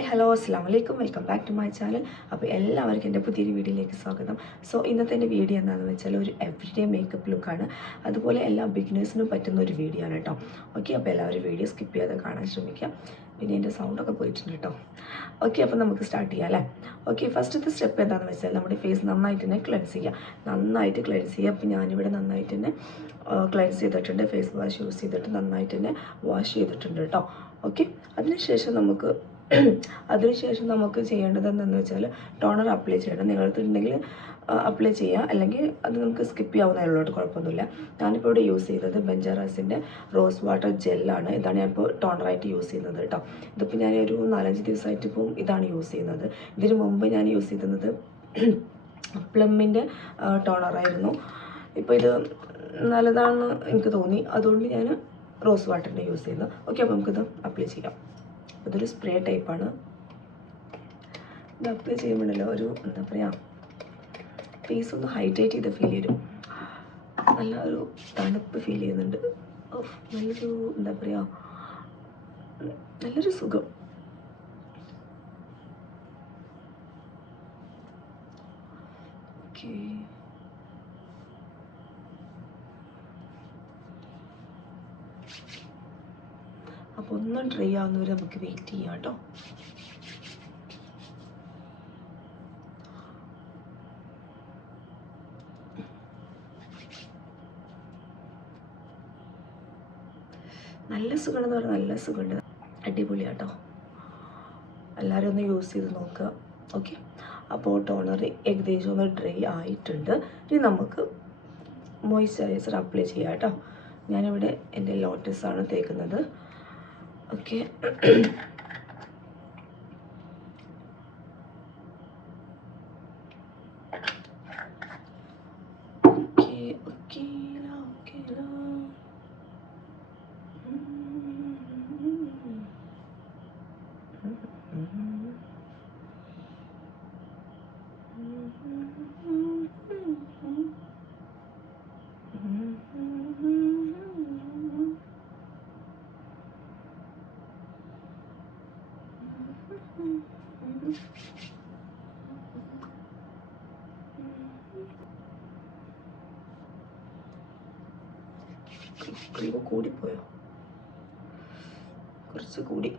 Hi hello അസ്സാം വലൈക്കും welcome back to my channel. അപ്പോൾ എല്ലാവർക്കും എൻ്റെ പുതിയൊരു വീഡിയോയിലേക്ക് സ്വാഗതം. സോ ഇന്നത്തെ എൻ്റെ വീഡിയോ എന്താണെന്ന് വെച്ചാൽ ഒരു എവറിഡേ മേക്കപ്പ് ലുക്കാണ്. അതുപോലെ എല്ലാ ബിഗിനേഴ്സിനും പറ്റുന്ന ഒരു വീഡിയോ ആണ് കേട്ടോ. ഓക്കെ, അപ്പോൾ എല്ലാവരും വീഡിയോ സ്കിപ്പ് ചെയ്യാതെ കാണാൻ ശ്രമിക്കാം. പിന്നെ എൻ്റെ സൗണ്ടൊക്കെ പോയിട്ടുണ്ട് കേട്ടോ. ഓക്കെ, അപ്പോൾ നമുക്ക് സ്റ്റാർട്ട് ചെയ്യാം അല്ലേ. ഓക്കെ, ഫസ്റ്റത്തെ സ്റ്റെപ്പ് എന്താണെന്ന് വെച്ചാൽ നമ്മുടെ ഫേസ് നന്നായിട്ട് തന്നെ ക്ലെൻസ് ചെയ്യുക. അപ്പോൾ ഞാനിവിടെ നന്നായിട്ട് തന്നെ ക്ലെൻസ് ചെയ്തിട്ടുണ്ട്. ഫേസ് വാഷ് യൂസ് ചെയ്തിട്ട് നന്നായിട്ട് തന്നെ വാഷ് ചെയ്തിട്ടുണ്ട് കേട്ടോ. ഓക്കെ, അതിനുശേഷം നമുക്ക് ചെയ്യേണ്ടത് എന്താണെന്ന് വെച്ചാൽ ടോണർ അപ്ലൈ ചെയ്യണം. നിങ്ങളടുത്തുണ്ടെങ്കിൽ അപ്ലൈ ചെയ്യുക, അല്ലെങ്കിൽ അത് നമുക്ക് സ്കിപ്പ് ചെയ്യാവുന്നതേ ഉള്ളൂ, കുഴപ്പമൊന്നുമില്ല. ഞാനിപ്പോൾ ഇവിടെ യൂസ് ചെയ്തത് ബെഞ്ചറാസിൻ്റെ റോസ് വാട്ടർ ജെല്ലാണ്. ഇതാണ് ഞാനിപ്പോൾ ടോണറായിട്ട് യൂസ് ചെയ്യുന്നത് കേട്ടോ. ഇതിപ്പോൾ ഞാൻ ഒരു 4-5 ദിവസമായിട്ട് ഇപ്പോൾ ഇതാണ് യൂസ് ചെയ്യുന്നത്. ഇതിന് മുമ്പ് ഞാൻ യൂസ് ചെയ്തിരുന്നത് പ്ലമ്മിൻ്റെ ടോണറായിരുന്നു. ഇപ്പോൾ ഇത് നല്ലതാണെന്ന് എനിക്ക് തോന്നി, അതുകൊണ്ട് ഞാൻ റോസ് വാട്ടറിൻ്റെ യൂസ് ചെയ്യുന്നത്. ഓക്കെ, അപ്പോൾ നമുക്കിത് അപ്ലൈ ചെയ്യാം. ഇതൊരു സ്പ്രേ ടൈപ്പാണ്. ഇത് അപ്ലൈ ചെയ്യുമ്പോഴല്ലോ ഒരു എന്താ പറയുക, ഫേസ് ഒന്ന് ഹൈഡ്രേറ്റ് ചെയ്ത് ഫീൽ ചെയ്യും. നല്ല ഒരു തണുപ്പ് ഫീൽ ചെയ്യുന്നുണ്ട്. നല്ലൊരു എന്താ പറയുക, നല്ലൊരു സുഖം. ഓക്കെ, അപ്പോൾ ഒന്ന് ഡ്രൈ ആവുന്നവരെ നമുക്ക് വെയിറ്റ് ചെയ്യാം കേട്ടോ. നല്ല സുഖമെന്ന് പറഞ്ഞാൽ നല്ല സുഖമുണ്ട്, അടിപൊളിയാട്ടോ. എല്ലാവരും ഒന്ന് യൂസ് ചെയ്ത് നോക്കുക. ഓക്കെ, അപ്പോൾ ടോണർ ഏകദേശം ഒന്ന് ഡ്രൈ ആയിട്ടുണ്ട്. ഇനി നമുക്ക് മോയ്സ്ചറൈസർ അപ്ലൈ ചെയ്യാം കേട്ടോ. ഞാനിവിടെ എൻ്റെ ലോട്ടസാണ് തേക്കുന്നത്. ഓക്കെ, ക്രീം കൂടിപ്പോയോ? കുറച്ച് കൂടി.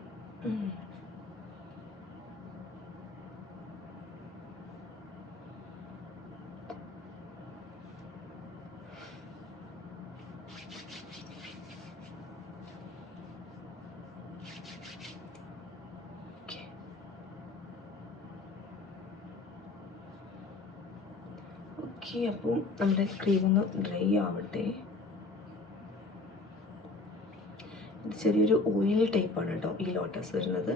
ഓക്കെ, അപ്പം നമ്മുടെ ക്രീം ഒന്ന് ഡ്രൈ ആവട്ടെ. ഇത് ചെറിയൊരു ഓയിലി ടൈപ്പാണ് കേട്ടോ ഈ ലോട്ടസ് വരുന്നത്.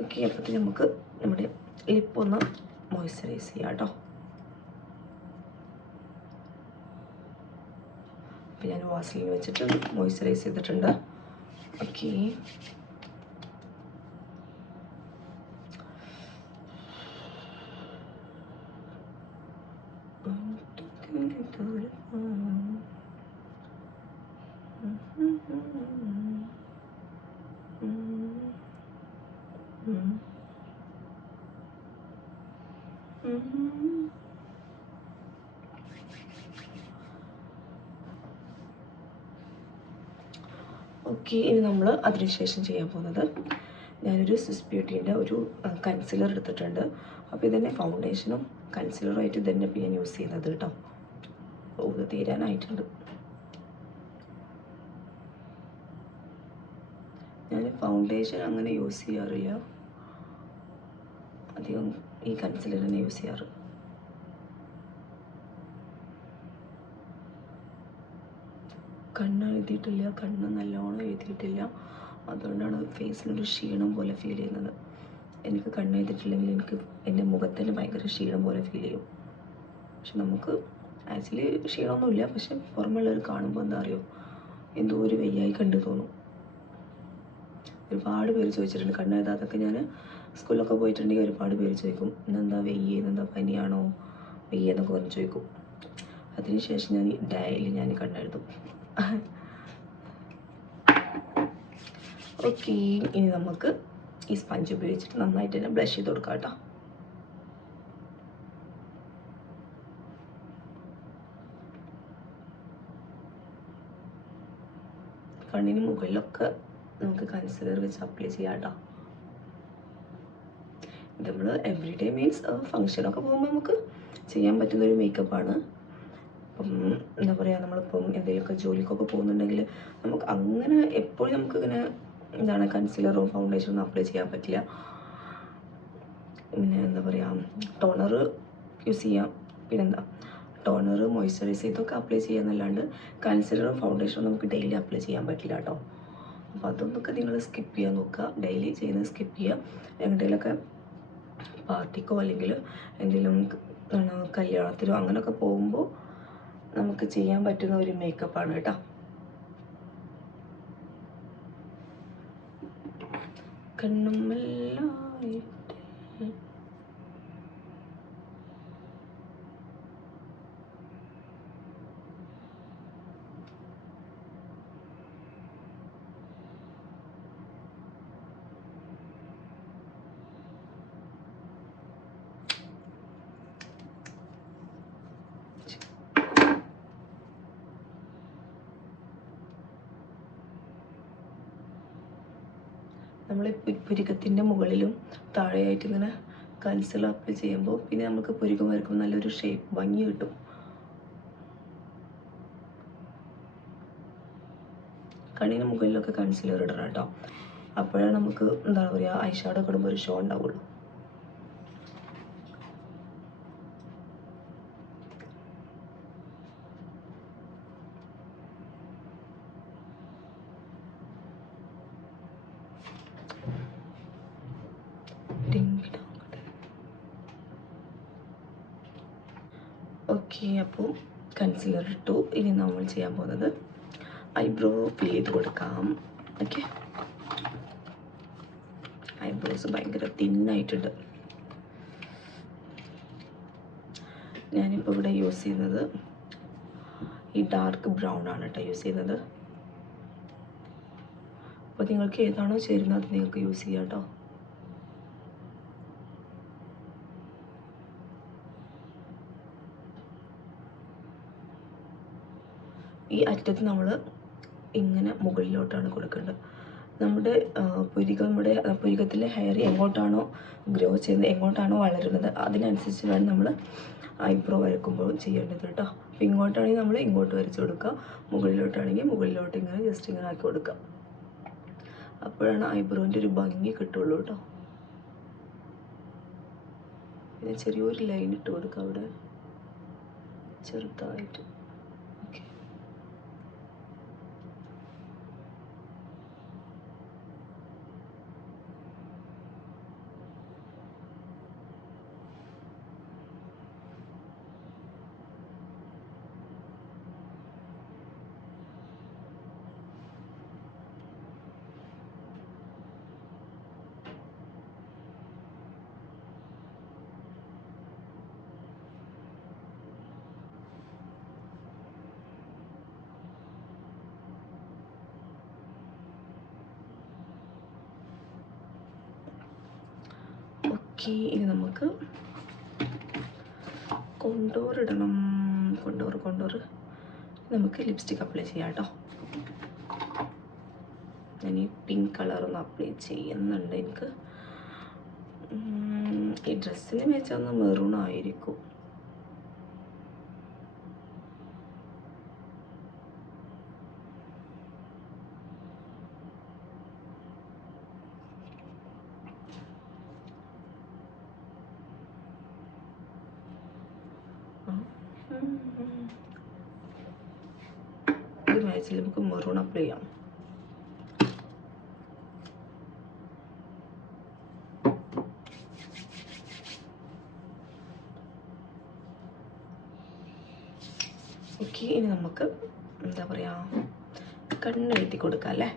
ഓക്കെ, അപ്പോഴത്തേക്ക് നമുക്ക് നമ്മുടെ ലിപ്പൊന്ന് മോയ്സ്ചറൈസ് ചെയ്യാം കേട്ടോ. അപ്പോൾ ഞാൻ വാസലിൻ വെച്ചിട്ട് മോയ്സ്ചറൈസ് ചെയ്തിട്ടുണ്ട്. ഓക്കെ, ഓക്കെ, ഇനി നമ്മൾ അതിനുശേഷം ചെയ്യാൻ പോകുന്നത്, ഞാനൊരു സ്വിസ് ബ്യൂട്ടീൻ്റെ ഒരു കൺസീലർ എടുത്തിട്ടുണ്ട്. അപ്പോൾ ഇതന്നെ ഫൗണ്ടേഷനും കൺസീലറുമായിട്ട് ഇതന്നെ ഇപ്പോൾ ഞാൻ യൂസ് ചെയ്യുന്നത് കേട്ടോ. ഇത് തീരാനായിട്ടുണ്ട്. ഞാൻ ഫൗണ്ടേഷൻ അങ്ങനെ യൂസ് ചെയ്യാറില്ല, അധികം ഈ കൺസീലർ തന്നെ യൂസ് ചെയ്യാറ്. കണ്ണ് എഴുതിയിട്ടില്ല, കണ്ണ് നല്ലോണം എഴുതിയിട്ടില്ല, അതുകൊണ്ടാണ് ഫേസിനൊരു ക്ഷീണം പോലെ ഫീൽ ചെയ്യുന്നത്. എനിക്ക് കണ്ണ് എഴുതിയിട്ടില്ലെങ്കിൽ എനിക്ക് എൻ്റെ മുഖത്തിന് ഭയങ്കര ക്ഷീണം പോലെ ഫീൽ ചെയ്യും. പക്ഷെ നമുക്ക് ആക്ച്വലി ക്ഷീണമൊന്നുമില്ല, പക്ഷെ പുറമെയുള്ളവർ കാണുമ്പോൾ എന്താ അറിയോ, എന്തോ ഒരു വയ്യായി കണ്ടു തോന്നും. ഒരുപാട് പേര് ചോദിച്ചിട്ടുണ്ട് കണ്ണ് എഴുതാതൊക്കെ. ഞാൻ സ്കൂളിലൊക്കെ പോയിട്ടുണ്ടെങ്കിൽ ഒരുപാട് പേര് ചോദിക്കും, ഇന്നെന്താ ഇന്നെന്താ പനിയാണോ എന്നൊക്കെ പറഞ്ഞ് ചോദിക്കും. അതിനുശേഷം ഞാൻ ഡയലി കണ്ണെഴുതും. ഓക്കെ, ഇനി നമുക്ക് ഈ സ്പഞ്ച് ഉപയോഗിച്ചിട്ട് നന്നായിട്ട് തന്നെ ബ്ലഷ് ചെയ്ത് കൊടുക്കാം കേട്ടോ. കണ്ണിന് മുകളിലൊക്കെ നമുക്ക് കൺസിലർ വെച്ച് അപ്ലൈ ചെയ്യാം കേട്ടോ. ഇത് നമ്മൾ എവറി ഡേ മീൻസ് ഫങ്ഷനൊക്കെ പോകുമ്പോൾ നമുക്ക് ചെയ്യാൻ പറ്റുന്നൊരു മേക്കപ്പാണ്. അപ്പം എന്താ പറയുക, നമ്മളിപ്പം എന്തെങ്കിലുമൊക്കെ ജോലിക്കൊക്കെ പോകുന്നുണ്ടെങ്കിൽ നമുക്ക് അങ്ങനെ എപ്പോഴും നമുക്കിങ്ങനെ എന്താണ് കൺസിലറും ഫൗണ്ടേഷനൊന്നും അപ്ലൈ ചെയ്യാൻ പറ്റില്ല. പിന്നെ എന്താ പറയുക, ടോണർ യൂസ് ചെയ്യാം, പിന്നെന്താ ടോണർ, മോയ്സ്ചറൈസർ ഇതൊക്കെ അപ്ലൈ ചെയ്യാന്നല്ലാണ്ട് കൺസിലറും ഫൗണ്ടേഷനും നമുക്ക് ഡെയിലി അപ്ലൈ ചെയ്യാൻ പറ്റില്ല കേട്ടോ. അപ്പോൾ അതൊന്നൊക്കെ നിങ്ങൾ സ്കിപ്പ് ചെയ്യാൻ നോക്കുക, ഡെയിലി ചെയ്യുന്നത് സ്കിപ്പ് ചെയ്യുക. എങ്ങോട്ടേലൊക്കെ പാർട്ടിക്കോ അല്ലെങ്കിൽ എന്തെങ്കിലും കല്യാണത്തിനോ അങ്ങനെയൊക്കെ പോകുമ്പോൾ നമുക്ക് ചെയ്യാൻ പറ്റുന്ന ഒരു മേക്കപ്പാണ് കേട്ടോ. കണ്ണുമെല്ലായിട്ട് നമ്മൾ പുരികത്തിൻ്റെ മുകളിലും താഴെയായിട്ട് ഇങ്ങനെ കൺസിലർ അപ്ലൈ ചെയ്യുമ്പോൾ പിന്നെ നമുക്ക് പുരികം വരയ്ക്കുമ്പോൾ നല്ലൊരു ഷേപ്പ് ഭംഗി കിട്ടും. കണ്ണിന് മുകളിലൊക്കെ കൺസിലർ ഇടണം കേട്ടോ. അപ്പോഴാണ് നമുക്ക് എന്താ പറയുക, ഐ ഷാഡോ ഒക്കെ ഇടുമ്പോൾ ഒരു ഷോ ഉണ്ടാവുള്ളൂ. ഓക്കെ, അപ്പോൾ കൺസിലർ ഇട്ടു. ഇനി നമ്മൾ ചെയ്യാൻ പോകുന്നത് ഐബ്രോ ഫിൽ ചെയ്ത് കൊടുക്കാം. ഓക്കെ, ഐബ്രോസ് ഭയങ്കര തിന്നായിട്ടുണ്ട്. ഞാനിപ്പോൾ ഇവിടെ യൂസ് ചെയ്യുന്നത് ഈ ഡാർക്ക് ബ്രൗൺ ആണ് കേട്ടോ യൂസ് ചെയ്യുന്നത്. അപ്പോൾ നിങ്ങൾക്ക് ഏതാണോ ചേരുന്നത് അത് നിങ്ങൾക്ക് യൂസ് ചെയ്യാം കേട്ടോ. ഈ അറ്റത്ത് നമ്മൾ ഇങ്ങനെ മുകളിലോട്ടാണ് കൊടുക്കേണ്ടത്. നമ്മുടെ പുരികത്തിലെ ഹെയർ എങ്ങോട്ടാണോ ഗ്രോ ചെയ്യുന്നത്, എങ്ങോട്ടാണോ വളരുന്നത്, അതിനനുസരിച്ച് വേണം നമ്മൾ ഐബ്രോ വരയ്ക്കുമ്പോൾ ചെയ്യേണ്ടത് കേട്ടോ. അപ്പോൾ ഇങ്ങോട്ടാണെങ്കിൽ നമ്മൾ ഇങ്ങോട്ട് വരച്ച് കൊടുക്കുക, മുകളിലോട്ടാണെങ്കിൽ മുകളിലോട്ട് ഇങ്ങനെ ജസ്റ്റ് ഇങ്ങനെ ആക്കി കൊടുക്കുക. അപ്പോഴാണ് ഐബ്രോൻ്റെ ഒരു ഭംഗി കിട്ടുള്ളൂ കേട്ടോ. പിന്നെ ചെറിയൊരു ലൈൻ ഇട്ട് കൊടുക്കുക അവിടെ ചെറുതായിട്ട്. ഓക്കെ, ഇനി നമുക്ക് കോണ്ടൂർ ഇടണം. കോണ്ടൂർ നമുക്ക് ലിപ്സ്റ്റിക് അപ്ലൈ ചെയ്യാം കേട്ടോ. ഞാൻ ഈ പിങ്ക് കളറൊന്ന് അപ്ലൈ ചെയ്യുന്നുണ്ട്. എനിക്ക് ഈ ഡ്രസ്സിന് വെച്ചൊന്ന് മെറൂൺ ആയിരിക്കും. ഇത് മാച്ചിൽ നമുക്ക് മെറൂൺ അപ്ലൈ ചെയ്യാം. ഓക്കെ, ഇനി നമുക്ക് എന്താ പറയുക, കണ്ണെഴുതി കൊടുക്കാം അല്ലേ.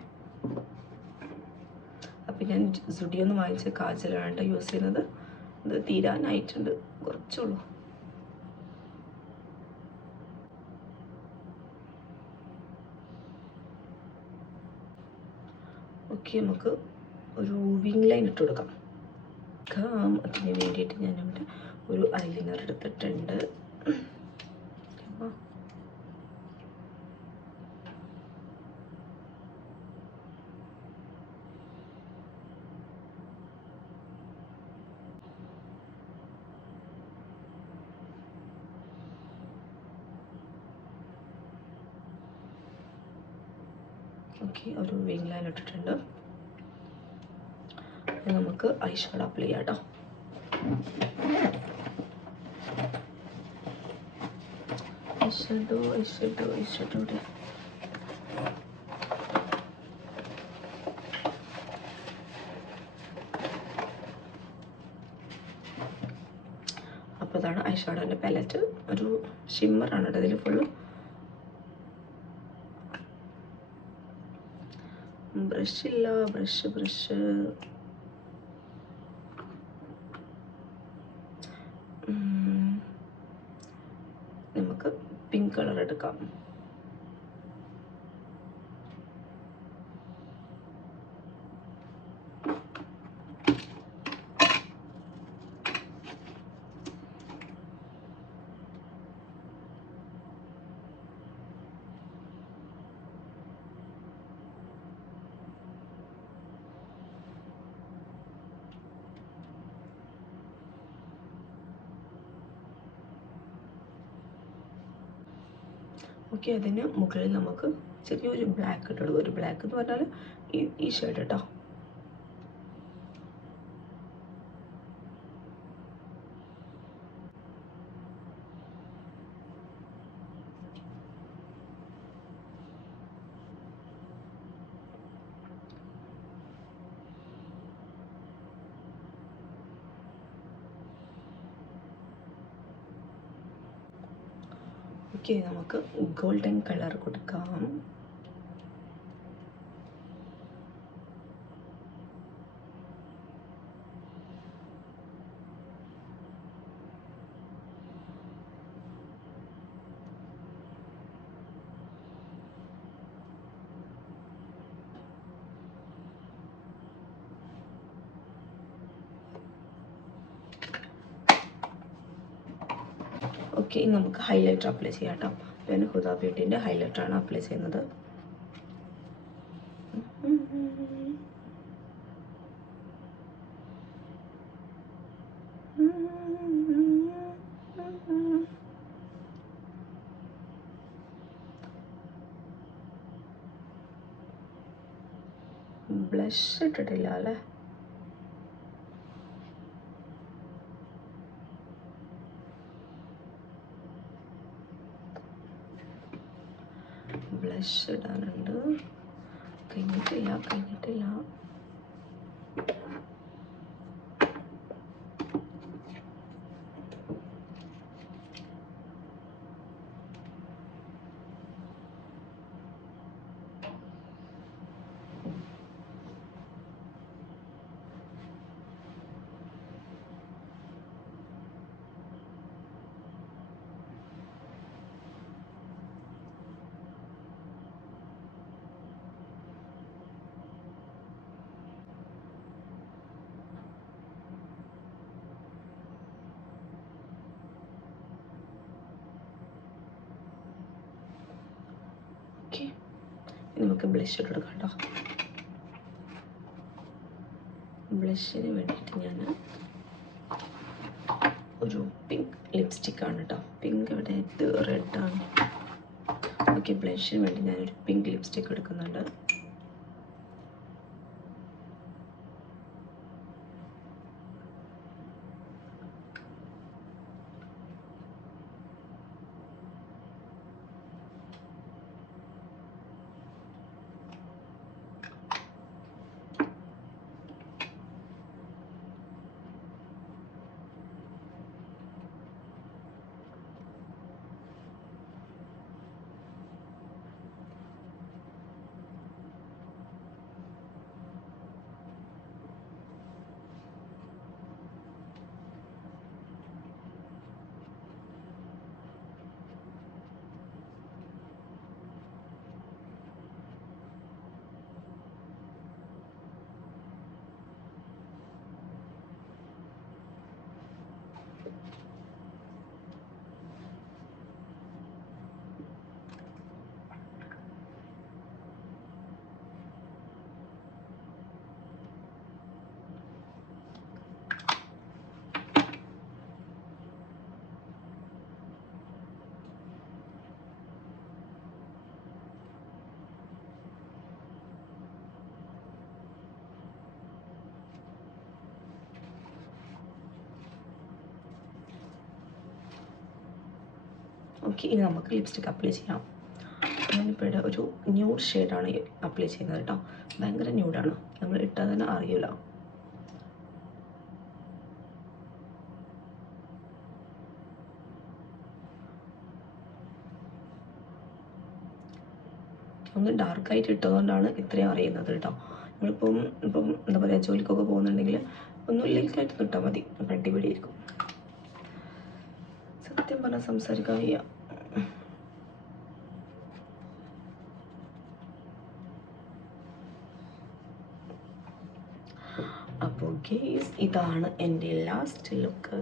അപ്പം ഞാൻ സുഡിയോന്ന് വാങ്ങിച്ച കാജലാണ് കേട്ടോ യൂസ് ചെയ്യുന്നത്. ഇത് തീരാനായിട്ടുണ്ട്, കുറച്ചുള്ളൂ. ഓക്കെ, നമുക്ക് ഒരു വിങ് ലൈൻ ഇട്ട് കൊടുക്കാം. അതിന് വേണ്ടിയിട്ട് ഞാനിവിടെ ഒരു ഐലൈനർ എടുത്തിട്ടുണ്ട്. ഓക്കെ, ഒരു വിങ് ലൈൻ ഇട്ടിട്ടുണ്ട്. നമുക്ക് ഐ ഷാഡോ അപ്ലൈ ചെയ്യാം കേട്ടോ. ഐ ഷാഡോ ഇവിടെ. അപ്പോൾ ഇതാണ് ഐ ഷാഡോൻ്റെ പാലറ്റ്. ഒരു ഷിമ്മറാണ് കേട്ടോ ഇതിൽ ഫുള്ള്. ബ്രഷില്ല, ബ്രഷ് നമുക്ക് പിങ്ക് കളർ എടുക്കാം. ഓക്കെ, അതിന് മുകളിൽ നമുക്ക് ചെറിയൊരു ബ്ലാക്ക് ഇട്ടെടുക്കും. ഒരു ബ്ലാക്ക് എന്ന് പറഞ്ഞാൽ ഈ ഷെയ്ഡ് കേട്ടോ. ഓക്കെ, നമുക്ക് ഗോൾഡൻ കളർ കൊടുക്കാം. ഓക്കെ, ഇനി നമുക്ക് ഹൈലൈറ്റർ അപ്ലൈ ചെയ്യാം കേട്ടോ. ഞാൻ ഹുദ ബ്യൂട്ടീൻ്റെ ഹൈലൈറ്ററാണ് അപ്ലൈ ചെയ്യുന്നത്. ബ്ലഷ് ഇട്ടിട്ടില്ല അല്ലേ? ബ്ലഷ് ഇടാനുണ്ട്. കഴിഞ്ഞിട്ടില്ല. ഓക്കെ, നമുക്ക് ബ്ലഷ് ഇട്ട് കൊടുക്കാം കേട്ടോ. ബ്ലഷിന് വേണ്ടിയിട്ട് ഞാൻ ഒരു പിങ്ക് ലിപ്സ്റ്റിക്കാണ് കേട്ടോ. പിങ്ക് ഇവിടെ റെഡാണ്. ഓക്കെ, ബ്ലഷിന് വേണ്ടി ഞാനൊരു പിങ്ക് ലിപ്സ്റ്റിക്ക് എടുക്കുന്നുണ്ട്. ഓക്കെ, ഇനി നമുക്ക് ലിപ്സ്റ്റിക് അപ്ലൈ ചെയ്യാം. ഞാനിപ്പോൾ ഇവിടെ ഒരു ന്യൂഡ് ഷെയ്ഡാണ് അപ്ലൈ ചെയ്യുന്നത് കേട്ടോ. ഭയങ്കര ന്യൂഡാണ്, നമ്മൾ ഇട്ടാൽ തന്നെ അറിയില്ല. ഒന്ന് ഡാർക്കായിട്ട് ഇട്ടതുകൊണ്ടാണ് ഇത്രയും അറിയുന്നത് കേട്ടോ. നമ്മളിപ്പം എന്താ പറയുക, ജോലിക്കൊക്കെ പോകുന്നുണ്ടെങ്കിൽ ഒന്ന് ലൈറ്റായിട്ട് ഇട്ടാൽ മതി, അപ്പം അടിപൊളിയായിരിക്കും. സത്യം പറഞ്ഞാൽ സംസാരിക്കാൻ വയ്യ. അപ്പോൾ ഗേസ്, ഇതാണ് എൻ്റെ ലാസ്റ്റ് ലുക്ക്.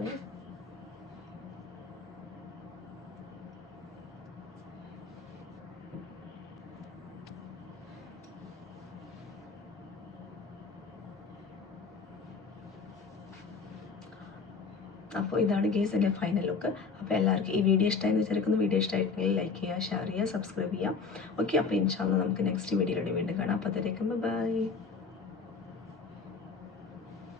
അപ്പോൾ ഇതാണ് ഗേസ് എൻ്റെ ഫൈനൽ ലുക്ക്. അപ്പോൾ എല്ലാവർക്കും ഈ വീഡിയോ ഇഷ്ടമായി വിചാരിക്കുന്നു. വീഡിയോ ഇഷ്ടമായിട്ടുണ്ടെങ്കിൽ ലൈക്ക് ചെയ്യുക, ഷെയർ ചെയ്യുക, സബ്സ്ക്രൈബ് ചെയ്യുക. ഓക്കെ, അപ്പോൾ ഇൻഷാല്ലാ നമുക്ക് നെക്സ്റ്റ് വീഡിയോയിലൂടെ വീണ്ടും കാണാം. അപ്പോൾ അതിലേക്കും ബൈ.